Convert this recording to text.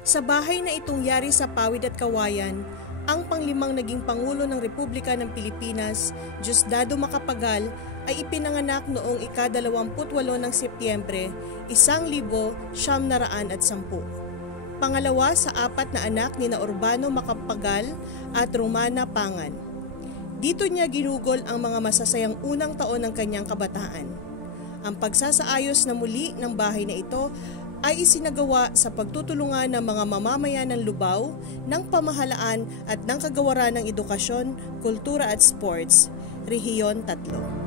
Sa bahay na itong yari sa Pawid at Kawayan, ang panglimang naging Pangulo ng Republika ng Pilipinas, Diosdado Macapagal, ay ipinanganak noong ika-28 ng Setyembre, 1910. Pangalawa sa apat na anak ni Urbano Macapagal at Romana Pangan. Dito niya ginugol ang mga masasayang unang taon ng kanyang kabataan. Ang pagsasaayos na muli ng bahay na ito ay isinagawa sa pagtutulungan ng mga mamamayan ng Lubao, ng pamahalaan at ng kagawaran ng edukasyon, kultura at sports, Rehiyon 3.